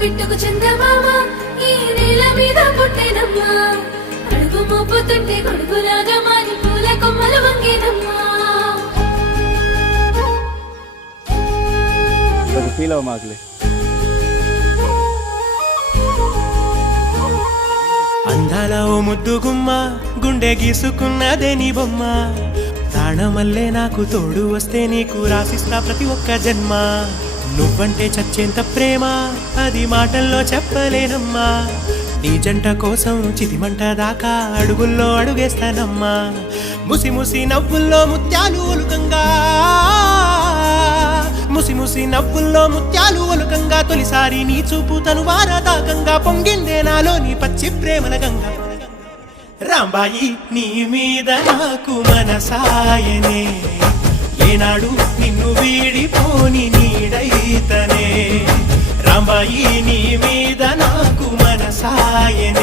పిట్టుకు చందమామ ఈ నేల మీద పుట్టేనమ్మా అడుగు మోపుతుంటే గొడుగులాగా మారి పూల కొమ్మలు వంగేనమ్మా ఫీల్ అవ్వ మాకులే అందాల ఓ ముద్దు గుమ్మ గుండె గీసుకున్నదే నీ బొమ్మ ప్రాణమల్లే నాకు తోడు వస్తే నీకు రాసిస్తా ప్రతి ఒక్క జన్మ నువ్వంటే చచ్చేంత ప్రేమ అది మాటల్లో చెప్పలేనమ్మా నీ జంట కోసం చితిమంట దాకా అడుగుల్లో అడుగేస్తానమ్మా ముసి ముసి నవ్వుల్లో ముత్యాలు ఒలుకంగా ముసి ముసి నవ్వుల్లో ముత్యాలు ఒలుకంగా తొలిసారి నీ చూపు తను వారదాకంగా పొంగిందే నాలో నీ పచ్చి ప్రేమల గంగా రాంబాయి నీ మీద నాకు మనసాయనే ఏనాడు నిన్ను వీడిపోని నీడైతనే రాంబాయి నీ మీద నాకు మనసాయనే